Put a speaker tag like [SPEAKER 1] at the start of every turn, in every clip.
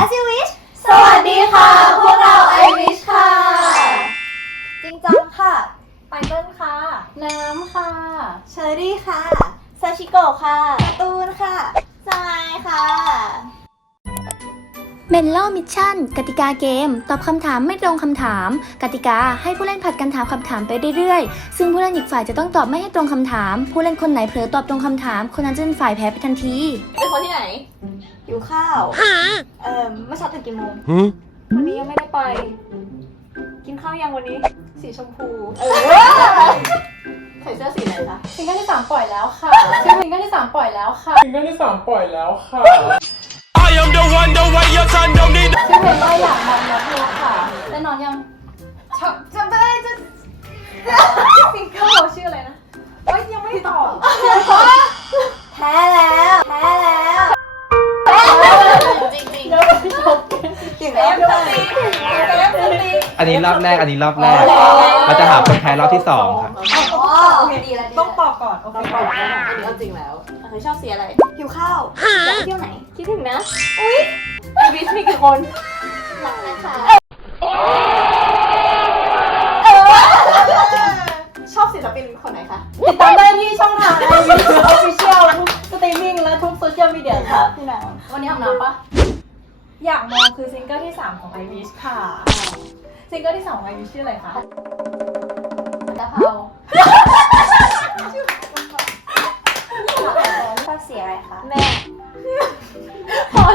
[SPEAKER 1] As you wish
[SPEAKER 2] สวัสดีค่ะ พวกเรา I Wish ค่ะ
[SPEAKER 1] จริงจังค่ะ
[SPEAKER 2] ไปเติ้ลค่ะ น้ำค่ะ
[SPEAKER 1] เชอรี่ค่ะซาชิโกะค่ะการ์ตูนค่ะ
[SPEAKER 3] เมน l ลมิชชั่นกติกาเกม ตอบคำถามไม่ตรงคำถาม กติกาให้ผู้เล่นผัดกันถามคำถามไปเรื่อยๆ ซึ่งผู้เล่นอีกฝ่ายจะต้องตอบไม่ให้ตรงคำถาม ผู้เล่นคนไหนเผลอตอบตรงคำถาม คนนั้นจะเป็นฝ่ายแพ้ไปทันที
[SPEAKER 2] เป็นคนที่ไหน
[SPEAKER 1] อยู่ข้าว เอ่อเมื่อเช้าตื่นกี่โมง
[SPEAKER 2] วันนี้ยังไม่ได้ไป กินข้าวยังวันนี้ สีชมพู
[SPEAKER 1] เออ
[SPEAKER 2] ใส่เสื้อสีไหนคะ
[SPEAKER 4] ซิงเกิลที่สามปล่อยแล้วค่ะซิงเกิลที่สามปล่อยแล้วค่ะ
[SPEAKER 5] ซิงเกิลที่สามปล่อยแล้วค่ะ
[SPEAKER 6] the way your son don't need
[SPEAKER 4] ชื่อเพลงว่าอยากมอนัดดูค่ะได้นอนยังจำจำไม่ได้จะซิงเกิลเราชื่ออะไรนะเอ้ยยังไม่ตอบ
[SPEAKER 1] แพ้แล้วแพ้แล้ว
[SPEAKER 2] จริงจริง
[SPEAKER 4] เดี๋ยวไปจบ
[SPEAKER 1] เก่งแล้วด้วย
[SPEAKER 7] อันนี้รอบแรกอันนี้รอบแรกเราจะหาคนแพ้รอบที่สองครับ
[SPEAKER 1] อ๋อโอเคดีแล้ว
[SPEAKER 4] ต้องตอบก่อนโอเค
[SPEAKER 2] ตอบแล้วอันนี้เอาจริงแล้วเคยชอบสีอะไร
[SPEAKER 1] หิวข้าวอยากไปเที่ยวไหน
[SPEAKER 2] คิดถึงนะอุ้ย อวิชมีกี่คน
[SPEAKER 1] รักนะคะ
[SPEAKER 2] ชอบศิลปินคนไหนคะ
[SPEAKER 4] ติดตามได้ที่ช่องทางไอวิวออฟฟิเชียลทุกสตรีมมิ่งและทุกโซเชียลมีเดียค่ะ
[SPEAKER 1] พี่หนาว
[SPEAKER 4] วันนี้อาบน้ำปะ
[SPEAKER 8] อยากมองคือซิงเกิลที่ 3 ของ I Wish ค่ะ ซิงเกิลที่2ของ I Wish ชื่ออะไรคะ
[SPEAKER 4] กะเพรา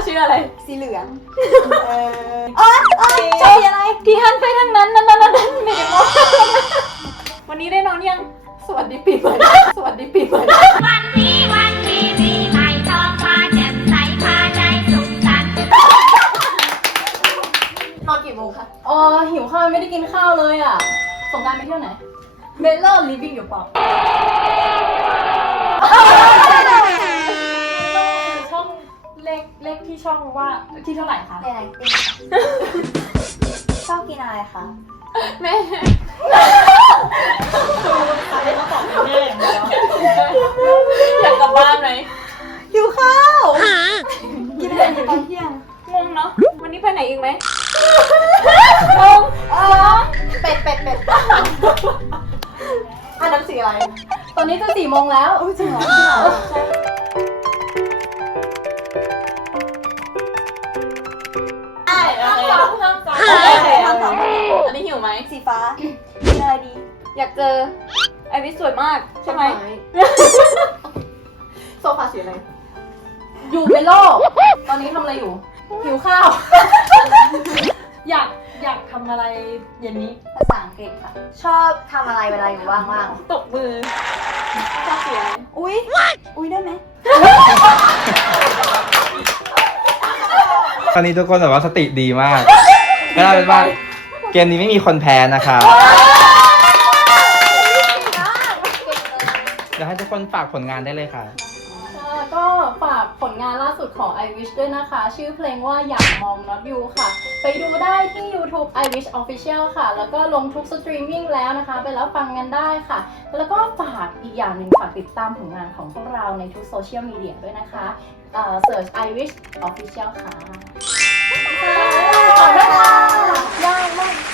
[SPEAKER 1] ชื่ออะไร สีเหลืองเอออ๋ออ๋อชอบสีอะไร
[SPEAKER 2] ที่หันไปทางนั้นนั่นนั่นนั่นไม่ได้มองวันนี้ได้นอนยัง สวัสดีปีใหม่ สวัสดีปีใหม่
[SPEAKER 9] วันนี้วันดีปีใหม่ทองฟ้าแจ่มใสพาใจสุขสันต์
[SPEAKER 2] นอนกี่โมงคะ
[SPEAKER 4] อ๋อ หิวข้าวไม่ได้กินข้าวเลยอะ สงกรารไปเที่ยวไหน
[SPEAKER 8] เมลโล่ลิฟวิ่งอยู่ปอบ เลขเลขที่ช่องว่าที่เท่าไหร่คะ
[SPEAKER 1] เป็นอะไรเป็นชอบกินอะไรคะ
[SPEAKER 2] แม่อยากกลับบ้านไหม
[SPEAKER 1] หิวข้าวกินอะไรดีตอนเที่ยง
[SPEAKER 2] งงเนาะวันนี้ไปไหนอีกไหมงง
[SPEAKER 1] เออเป็ดเป็ดเป็ด
[SPEAKER 2] อันนั้นสีอะไร
[SPEAKER 4] ตอนนี้จะสี่โมงแล้ว
[SPEAKER 1] อุ้ยจริงเหรอจริ สีฟ้ากินอะไรดี
[SPEAKER 2] อยากเจอ ไอวิสสวยมากใช่ไหม โซฟาสีอะไร
[SPEAKER 4] อยู่เบลโลกตอนนี้ทำอะไรอยู่ หิวข้าว
[SPEAKER 8] อยากอยากทำอะไรเย็นนี้
[SPEAKER 1] ภาษาอังกฤษค่ะ ชอบทำอะไรเวลาอยู่ว่าง
[SPEAKER 2] ตบมือชอบสีอะไร
[SPEAKER 1] ๆอุ้ยอุ้ยได้ไหม
[SPEAKER 7] ตอนนี้ทุกคนแบบว่าสติดีมากก็เอาเป็นว่า เกมนี้ไม่มีคนแพ้นะครับเดี๋ยวให้ทุกคนฝากผลงานได้เลยค่ะ
[SPEAKER 4] ค่ะก็ฝากผลงานล่าสุดของ I Wish ด้วยนะคะ ชื่อเพลงว่าอยากมอง not you ค่ะ ไปดูได้ที่ YouTube I Wish Official ค่ะ แล้วก็ลงทุกสตรีมมิ่งแล้วนะคะ ไปแล้วฟังกันได้ค่ะ แล้วก็ฝากอีกอย่างหนึ่งฝากติดตามผลงานของพวกเราในทุกโซเชียลมีเดียด้วยนะคะเอ่อ search I Wish Official ค่ะ
[SPEAKER 1] ขอบคุณค่ะ
[SPEAKER 4] ยากมาก